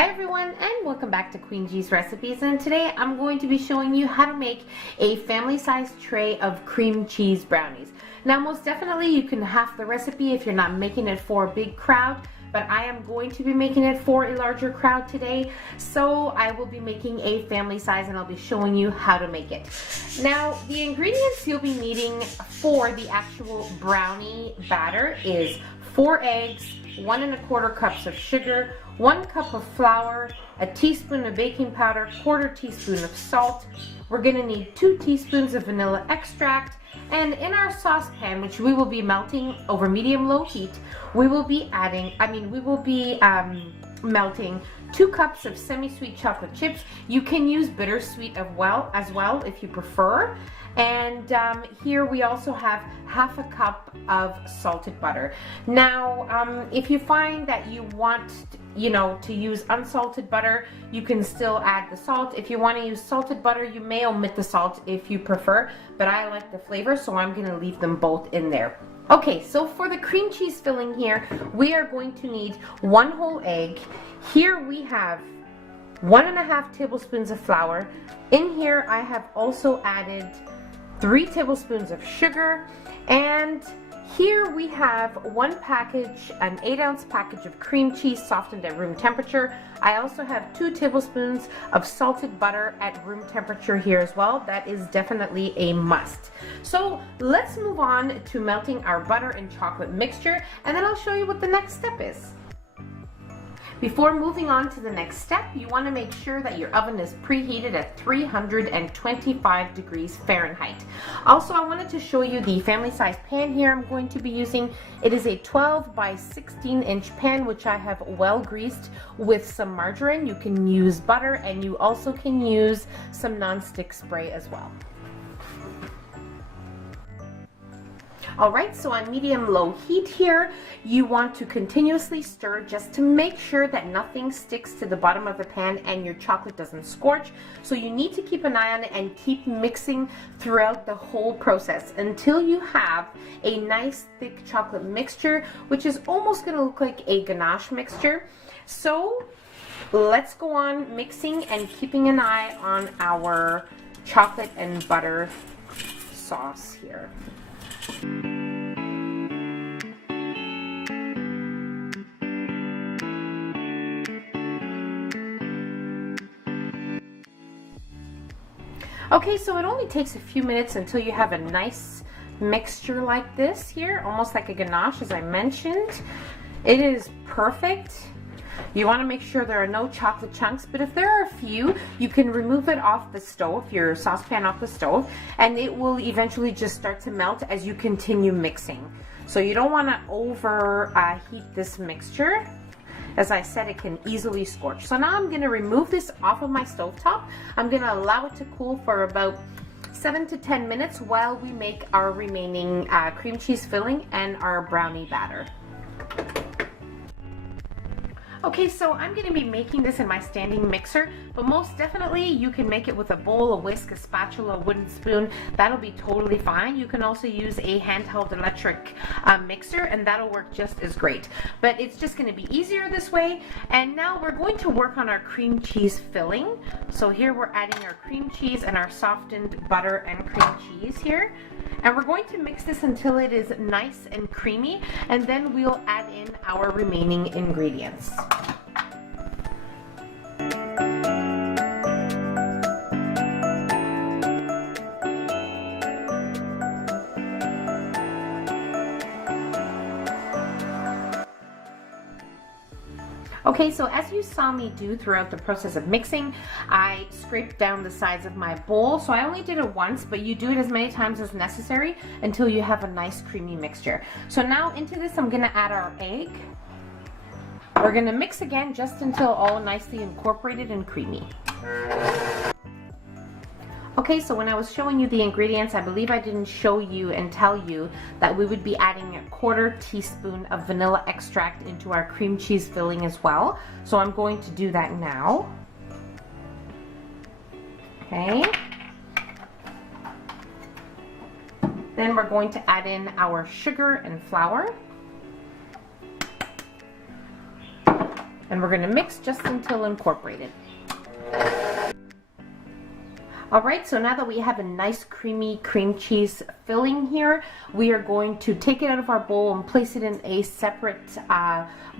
Hi everyone, and welcome back to Queen G's Recipes, and today I'm going to be showing you how to make a family-sized tray of cream cheese brownies. Now most definitely you can half the recipe if you're not making it for a big crowd, but I am going to be making it for a larger crowd today, so I will be making a family size and I'll be showing you how to make it. Now the ingredients you'll be needing for the actual brownie batter is 4 eggs, 1 1/4 cups of sugar, 1 cup of flour, a teaspoon of baking powder, 1/4 teaspoon of salt. We're going to need 2 teaspoons of vanilla extract, and in our saucepan, which we will be melting over medium-low heat, we will be melting 2 cups of semi-sweet chocolate chips. You can use bittersweet as well if you prefer. And here we also have 1/2 cup of salted butter. Now, if you find that you want, to use unsalted butter, you can still add the salt. If you want to use salted butter, you may omit the salt if you prefer, but I like the flavor, so I'm going to leave them both in there. Okay, so for the cream cheese filling here, we are going to need 1 whole egg. Here we have 1 1/2 tablespoons of flour. In here I have also added 3 tablespoons of sugar, and here we have an 8-ounce package of cream cheese softened at room temperature. I also have 2 tablespoons of salted butter at room temperature here as well. That is definitely a must. So let's move on to melting our butter and chocolate mixture, and then I'll show you what the next step is. Before moving on to the next step, you want to make sure that your oven is preheated at 325 degrees Fahrenheit. Also, I wanted to show you the family size pan here I'm going to be using. It is a 12 by 16 inch pan, which I have well greased with some margarine. You can use butter, and you also can use some non-stick spray as well. Alright, so on medium-low heat here, you want to continuously stir just to make sure that nothing sticks to the bottom of the pan and your chocolate doesn't scorch. So you need to keep an eye on it and keep mixing throughout the whole process until you have a nice thick chocolate mixture, which is almost going to look like a ganache mixture. So let's go on mixing and keeping an eye on our chocolate and butter sauce here. Okay, so it only takes a few minutes until you have a nice mixture like this here, almost like a ganache, as I mentioned. It is perfect. You want to make sure there are no chocolate chunks, but if there are a few, you can remove it off the stove, your saucepan off the stove, and it will eventually just start to melt as you continue mixing. So you don't want to overheat this mixture. As I said, it can easily scorch. So now I'm going to remove this off of my stovetop. I'm going to allow it to cool for about 7 to 10 minutes while we make our remaining cream cheese filling and our brownie batter. Okay, so I'm going to be making this in my standing mixer, but most definitely you can make it with a bowl, a whisk, a spatula, a wooden spoon. That'll be totally fine. You can also use a handheld electric mixer, and that'll work just as great. But it's just going to be easier this way. And now we're going to work on our cream cheese filling. So here we're adding our cream cheese and our softened butter and cream cheese here. And we're going to mix this until it is nice and creamy, and then we'll add in our remaining ingredients. Okay, so as you saw me do throughout the process of mixing, I scraped down the sides of my bowl. So I only did it once, but you do it as many times as necessary until you have a nice creamy mixture. So now into this I'm going to add our egg. We're going to mix again just until all nicely incorporated and creamy. Okay, so when I was showing you the ingredients, I believe I didn't show you and tell you that we would be adding a 1/4 teaspoon of vanilla extract into our cream cheese filling as well. So I'm going to do that now. Okay. Then we're going to add in our sugar and flour. And we're going to mix just until incorporated. Alright, so now that we have a nice creamy cream cheese filling here, we are going to take it out of our bowl and place it in a separate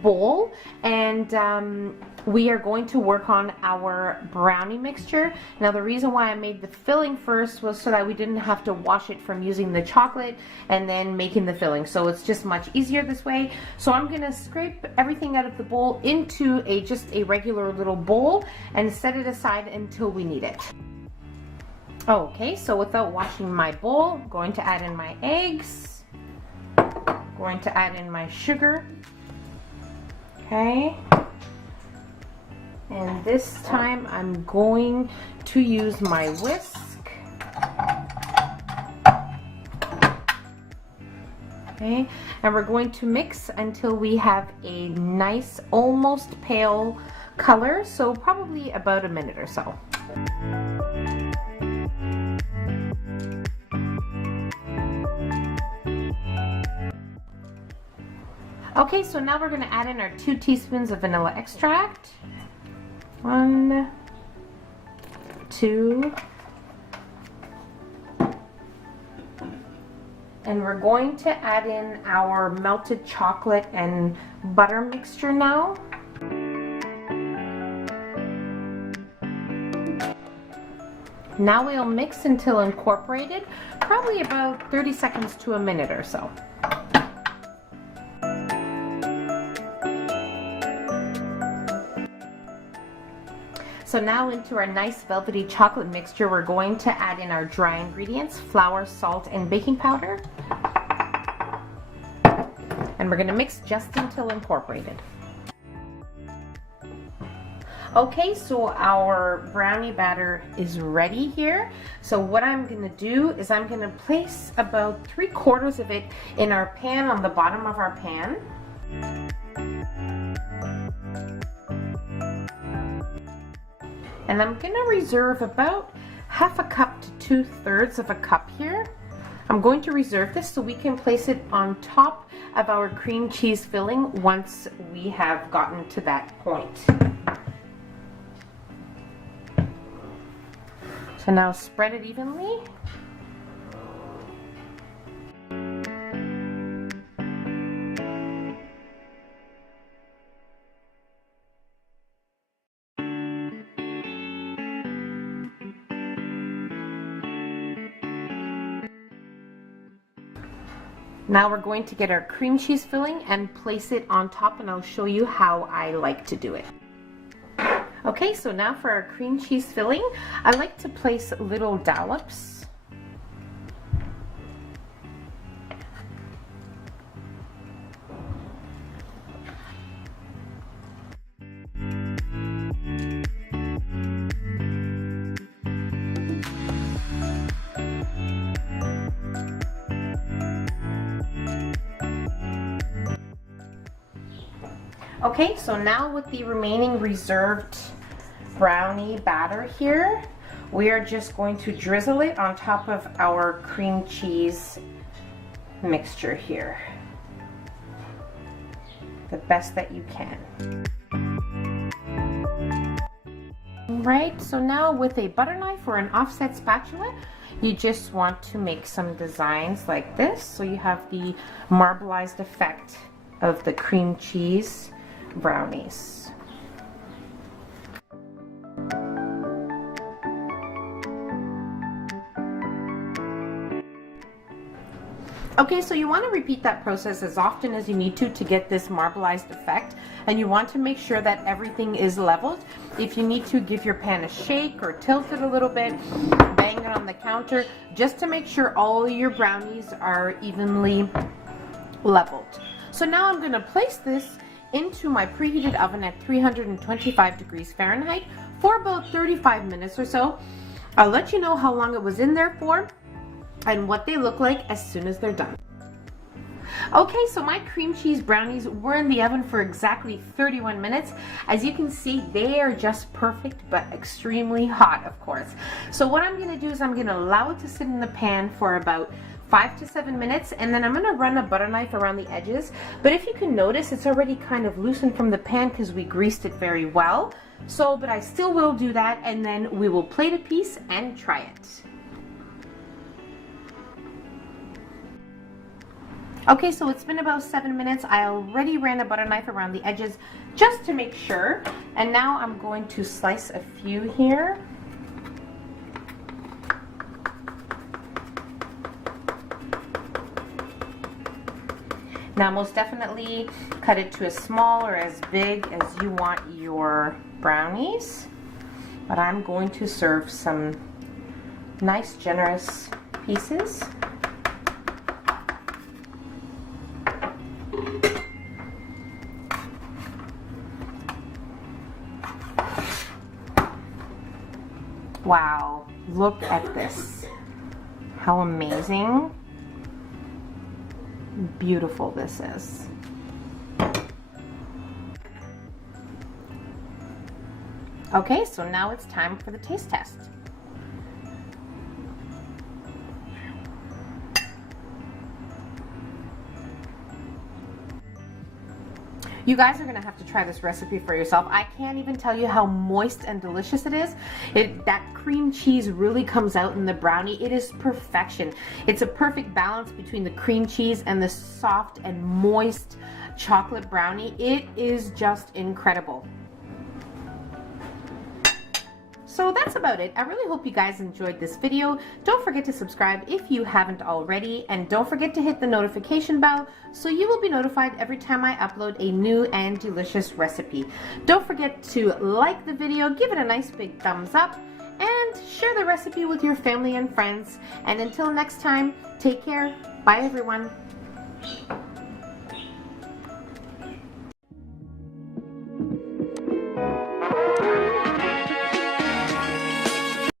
bowl. And we are going to work on our brownie mixture. Now the reason why I made the filling first was so that we didn't have to wash it from using the chocolate and then making the filling. So it's just much easier this way. So I'm going to scrape everything out of the bowl into just a regular little bowl and set it aside until we need it. Okay, so without washing my bowl, I'm going to add in my eggs, going to add in my sugar, okay, and this time I'm going to use my whisk, okay, and we're going to mix until we have a nice, almost pale color, so probably about a minute or so. Okay, so now we're going to add in our 2 teaspoons of vanilla extract. 1, 2, and we're going to add in our melted chocolate and butter mixture now. Now we'll mix until incorporated, probably about 30 seconds to a minute or so. So now into our nice velvety chocolate mixture, we're going to add in our dry ingredients, flour, salt, and baking powder. And we're going to mix just until incorporated. Okay, so our brownie batter is ready here. So what I'm going to do is I'm going to place about 3/4 of it in our pan on the bottom of our pan. And I'm going to reserve about 1/2 cup to 2/3 of a cup here. I'm going to reserve this so we can place it on top of our cream cheese filling once we have gotten to that point. So now spread it evenly. Now we're going to get our cream cheese filling and place it on top, and I'll show you how I like to do it. Okay, so now for our cream cheese filling, I like to place little dollops. Okay, so now with the remaining reserved brownie batter here, we are just going to drizzle it on top of our cream cheese mixture here, the best that you can. Right, so now with a butter knife or an offset spatula, you just want to make some designs like this, so you have the marbleized effect of the cream cheese brownies. Okay, so you want to repeat that process as often as you need to get this marbleized effect, and you want to make sure that everything is leveled. If you need to, give your pan a shake or tilt it a little bit, bang it on the counter, just to make sure all your brownies are evenly leveled. So now I'm going to place this into my preheated oven at 325 degrees Fahrenheit for about 35 minutes or so. I'll let you know how long it was in there for and what they look like as soon as they're done. Okay, so my cream cheese brownies were in the oven for exactly 31 minutes. As you can see, they are just perfect, but extremely hot, of course. So what I'm going to do is I'm going to allow it to sit in the pan for about 5 to 7 minutes, and then I'm going to run a butter knife around the edges. But if you can notice, it's already kind of loosened from the pan because we greased it very well. So, but I still will do that, and then we will plate a piece and try it. Okay, so it's been about 7 minutes. I already ran a butter knife around the edges just to make sure. And now I'm going to slice a few here. Now most definitely cut it to as small or as big as you want your brownies. But I'm going to serve some nice generous pieces. Wow, look at this. How amazing. Beautiful this is. Okay, so now it's time for the taste test. You guys are going to have to try this recipe for yourself. I can't even tell you how moist and delicious it is. That cream cheese really comes out in the brownie. It is perfection. It's a perfect balance between the cream cheese and the soft and moist chocolate brownie. It is just incredible. So that's about it. I really hope you guys enjoyed this video. Don't forget to subscribe if you haven't already, and don't forget to hit the notification bell so you will be notified every time I upload a new and delicious recipe. Don't forget to like the video, give it a nice big thumbs up, and share the recipe with your family and friends. And until next time, take care. Bye everyone.